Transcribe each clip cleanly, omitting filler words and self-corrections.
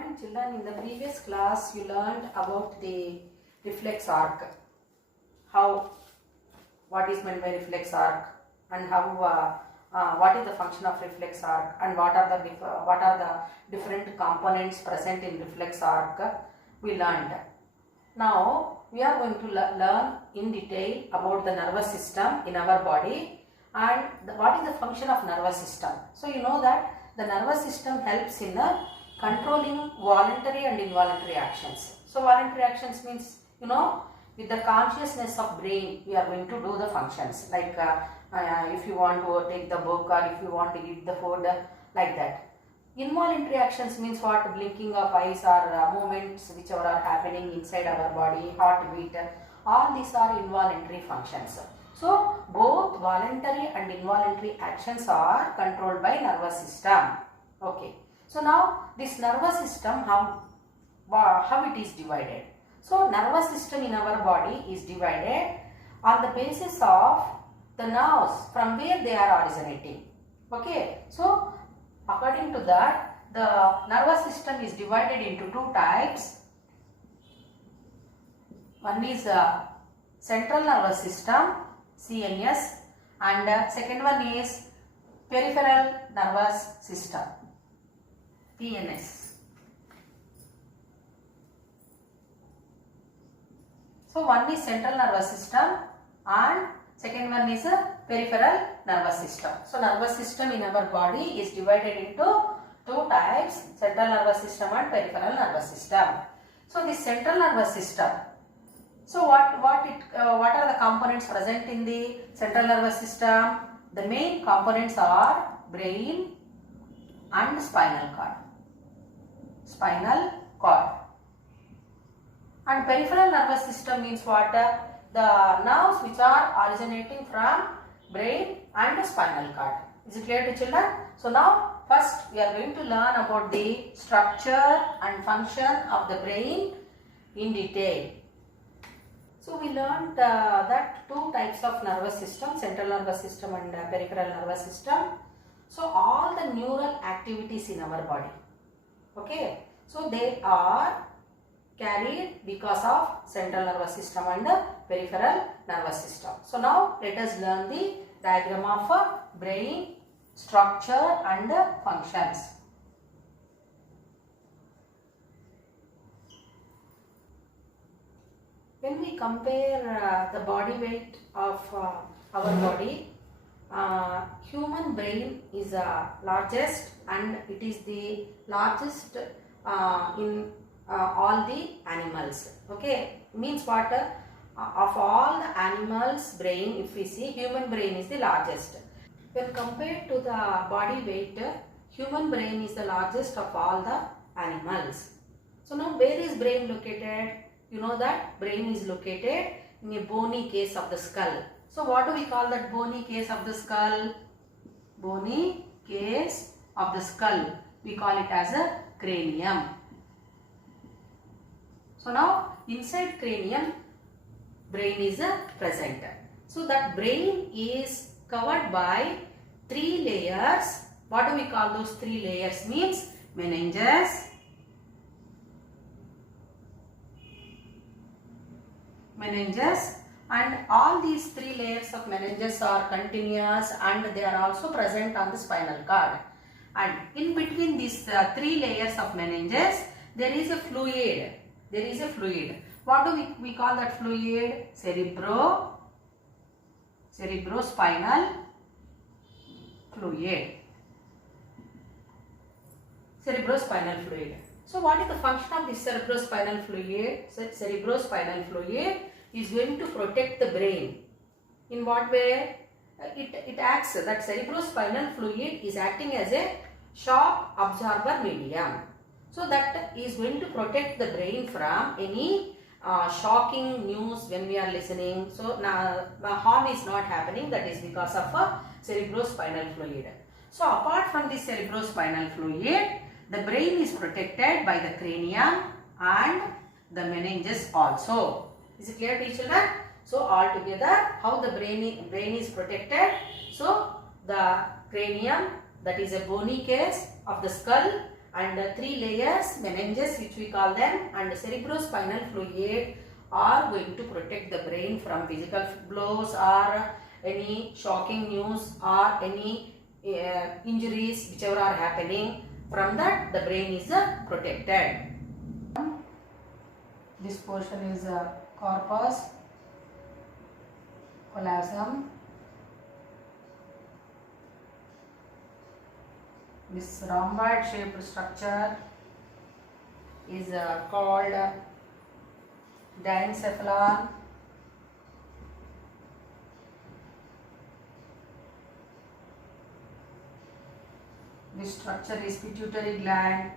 morning children, in the previous class you learned about the reflex arc, what is meant by reflex arc and what is the function of reflex arc and what are the different components present in reflex arc we learned. Now we are going to learn in detail about the nervous system in our body and what is the function of nervous system. So you know that the nervous system helps in controlling voluntary and involuntary actions. So voluntary actions means, with the consciousness of brain we are going to do the functions, like if you want to take the book or if you want to eat the food, like that. Involuntary actions means what? Blinking of eyes or movements whichever are happening inside our body, heartbeat, all these are involuntary functions. So both voluntary and involuntary actions are controlled by nervous system. Okay. So now this nervous system, how it is divided? So nervous system in our body is divided on the basis of the nerves from where they are originating. Okay. So according to that, the nervous system is divided into two types. One is central nervous system, CNS, and second one is peripheral nervous system, PNS. So one is central nervous system and second one is a peripheral nervous system. So nervous system in our body is divided into two types, central nervous system and peripheral nervous system. So the central nervous system. So what are the components present in the central nervous system? The main components are brain and spinal cord. Spinal cord. And peripheral nervous system means what? The nerves which are originating from brain and spinal cord. Is it clear to children? So now first we are going to learn about the structure and function of the brain in detail. So we learned that two types of nervous system, central nervous system and peripheral nervous system. So all the neural activities in our body, okay, so they are carried because of central nervous system and peripheral nervous system. So now let us learn the diagram of brain, structure and functions. When we compare the body weight of our body, human brain is largest and it is the largest in all the animals. Okay, means what? Of all the animals' brain, if we see, human brain is the largest. When compared to the body weight, human brain is the largest of all the animals. So now where is brain located? You know that brain is located in a bony case of the skull. So what do we call that bony case of the skull? Bony case of the skull. We call it as a cranium. So now inside cranium, brain is present. So that brain is covered by three layers. What do we call those three layers? Means meninges, and all these three layers of meninges are continuous and they are also present on the spinal cord. And in between these three layers of meninges, there is a fluid. What do we call that fluid? Cerebrospinal fluid. Cerebrospinal fluid. So what is the function of this cerebrospinal fluid? Cerebrospinal fluid is going to protect the brain. In what way? It acts, that cerebrospinal fluid is acting as a shock absorber medium. So that is going to protect the brain from any shocking news when we are listening. So now harm is not happening. That is because of cerebrospinal fluid. So apart from this cerebrospinal fluid, the brain is protected by the cranium and the meninges also. Is it clear to children? So altogether, how the brain is protected? So the cranium, that is a bony case of the skull, and three layers, meninges which we call them, and cerebrospinal fluid are going to protect the brain from physical blows or any shocking news or any injuries whichever are happening. From that the brain is protected. This portion is corpus callosum. This rhomboid shaped structure is called diencephalon. This structure is pituitary gland.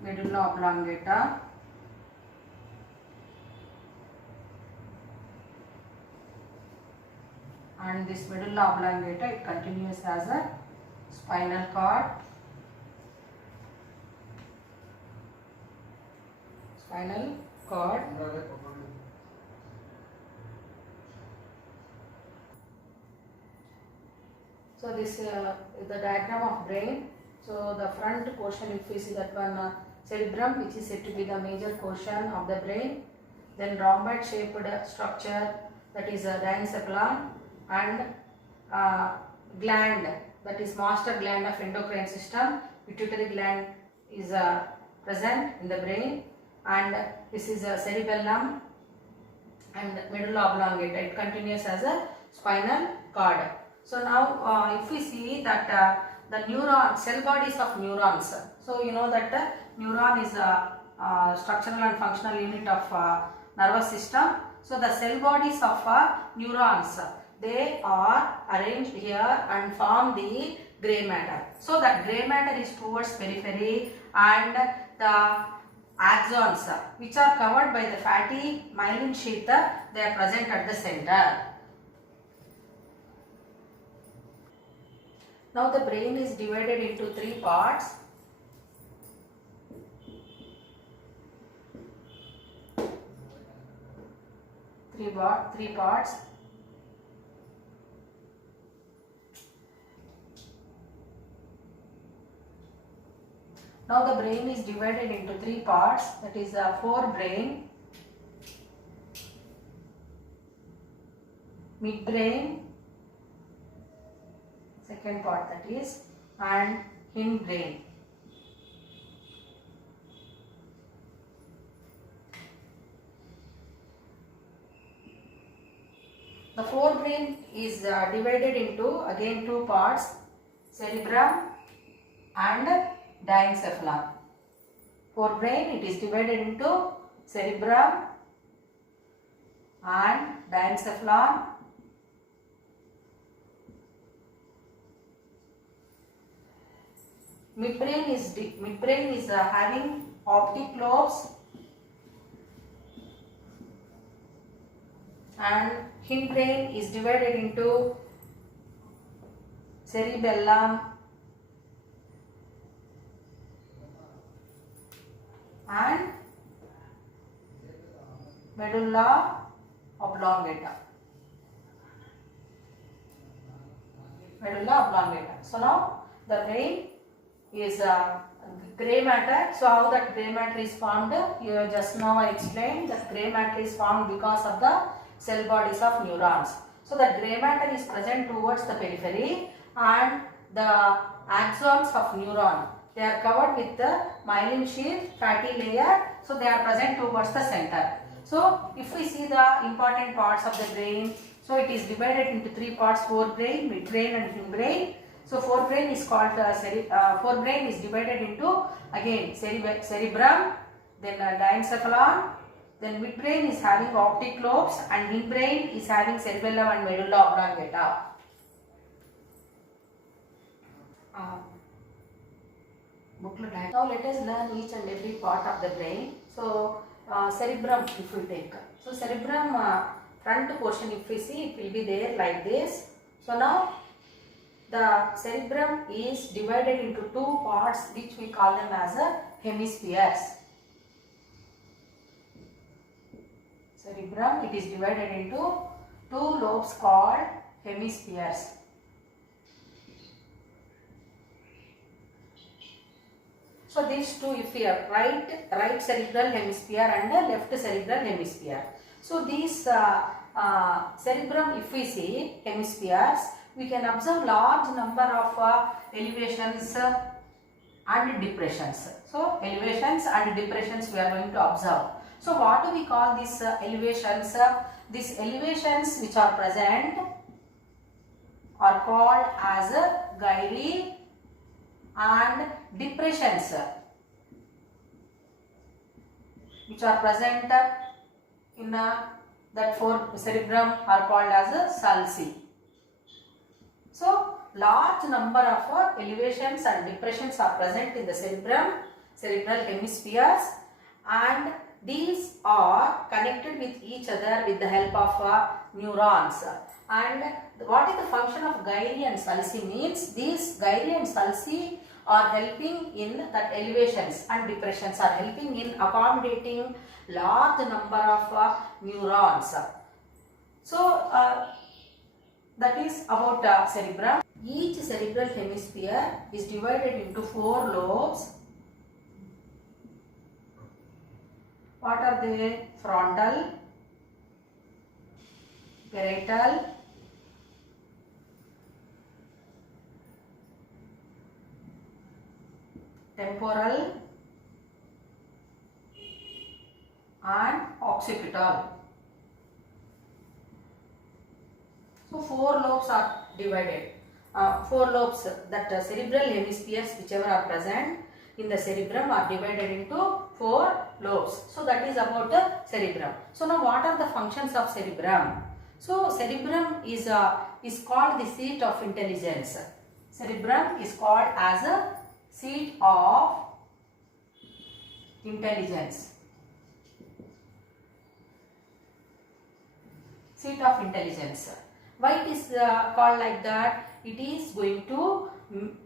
Medulla oblongata. And this medulla oblongata, it continues as a spinal cord. Spinal cord. So this is the diagram of brain. So the front portion, if we see that one cerebrum, which is said to be the major portion of the brain. Then rhomboid shaped structure, that is diencephalon, and gland, that is master gland of endocrine system. Pituitary gland is present in the brain, and this is cerebellum and medulla oblongata. It continues as a spinal cord. So now if we see that the neuron, cell bodies of neurons. So you know that neuron is a structural and functional unit of nervous system. So the cell bodies of neurons, they are arranged here and form the grey matter. So that grey matter is towards periphery, and the axons which are covered by the fatty myelin sheath, they are present at the center. Now the brain is divided into three parts. Three parts. Now the brain is divided into three parts, that is forebrain, midbrain, second part that is, and hindbrain. The forebrain is divided into again two parts, cerebrum and diencephalon. Forebrain, it is divided into cerebrum and diencephalon. Midbrain is having optic lobes, and hindbrain is divided into cerebellum and medulla oblongata. So now the brain is grey matter. So how that grey matter is formed? You just now I explained that grey matter is formed because of the cell bodies of neurons. So that grey matter is present towards the periphery, and the axons of neuron, they are covered with the myelin sheath, fatty layer, so they are present towards the center. So if we see the important parts of the brain, so it is divided into three parts, forebrain, midbrain and hindbrain. So forebrain is called forebrain is divided into again cerebrum, then diencephalon, then midbrain is having optic lobes, and hindbrain is having cerebellum and medulla oblongata. Now let us learn each and every part of the brain. So cerebrum if we take. So cerebrum front portion if we see, it will be there like this. So now the cerebrum is divided into two parts which we call them as a hemispheres. Cerebrum, it is divided into two lobes called hemispheres. So these two, if we have right cerebral hemisphere and left cerebral hemisphere. So these cerebrum, if we see hemispheres, we can observe large number of elevations and depressions. So elevations and depressions we are going to observe. So what do we call these elevations? These elevations which are present are called as gyri, and depressions which are present in that four cerebrum are called as sulci. So large number of elevations and depressions are present in the cerebral hemispheres, and these are connected with each other with the help of neurons. And what is the function of gyri and sulci means? These gyri and sulci are helping in that elevations and depressions, are helping in accommodating large number of neurons. So that is about cerebrum. Each cerebral hemisphere is divided into four lobes. What are they? Frontal, parietal, temporal and occipital. So four lobes are divided. Four lobes, that cerebral hemispheres whichever are present in the cerebrum are divided into four lobes. So that is about the cerebrum. So now what are the functions of cerebrum? So cerebrum is called the seat of intelligence. Cerebrum is called as a seat of intelligence. Seat of intelligence. Why it is called like that? It is going to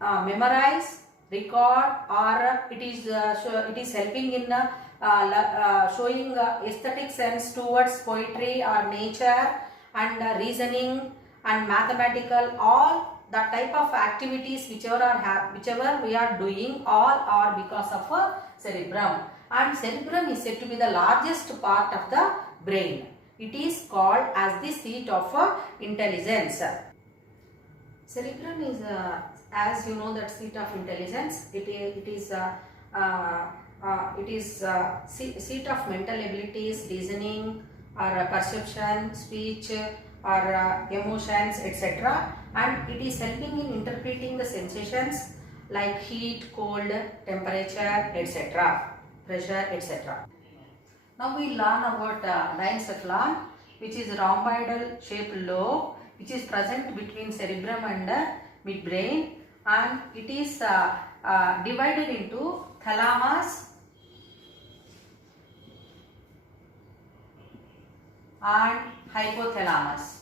memorize, record, or it is helping in showing aesthetic sense towards poetry or nature and reasoning and mathematical, all the type of activities whichever we are doing, all are because of a cerebrum. And cerebrum is said to be the largest part of the brain. It is called as the seat of intelligence. Cerebrum is, as you know, that seat of intelligence. It is seat of mental abilities, reasoning, or perception, speech, or emotions, etc. And it is helping in interpreting the sensations like heat, cold, temperature, etc., pressure, etc. Now we learn about diencephalon, which is rhomboidal shaped lobe, which is present between cerebrum and midbrain, and it is divided into thalamus and hypothalamus.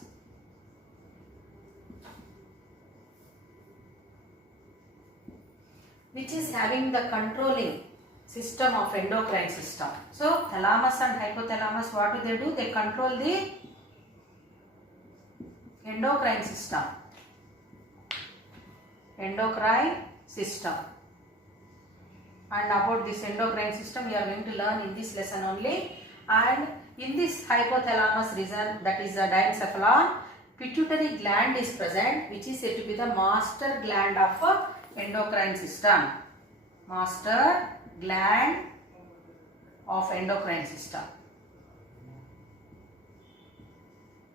Which is having the controlling system of endocrine system. So thalamus and hypothalamus, what do? They control the endocrine system. Endocrine system. And about this endocrine system we are going to learn in this lesson only. And in this hypothalamus region, that is a diencephalon, pituitary gland is present, which is said to be the master gland of endocrine system. Master gland of endocrine system.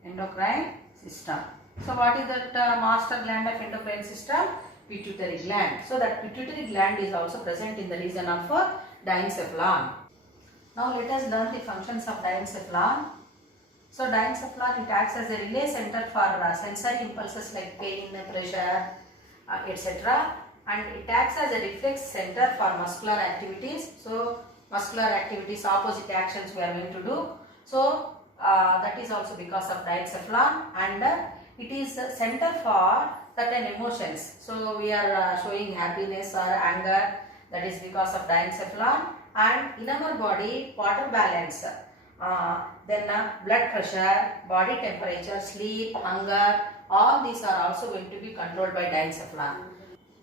Endocrine system. So what is that master gland of endocrine system? Pituitary gland. So that pituitary gland is also present in the region of diencephalon. Now let us learn the functions of diencephalon. So diencephalon, it acts as a relay center for sensory impulses like pain, pressure, etc. And it acts as a reflex center for muscular activities. So muscular activities, opposite actions we are going to do. So that is also because of diencephalon, and it is the center for certain emotions. So we are showing happiness or anger, that is because of diencephalon. And in our body, water balance, then blood pressure, body temperature, sleep, hunger, all these are also going to be controlled by diencephalon.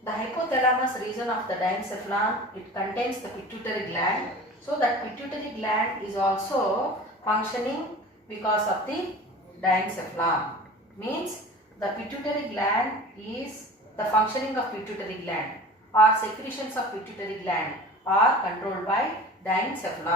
The hypothalamus region of the diencephalon, it contains the pituitary gland. So that pituitary gland is also functioning because of the diencephalon. Means the pituitary gland is the functioning of pituitary gland or secretions of pituitary gland are controlled by diencephalon.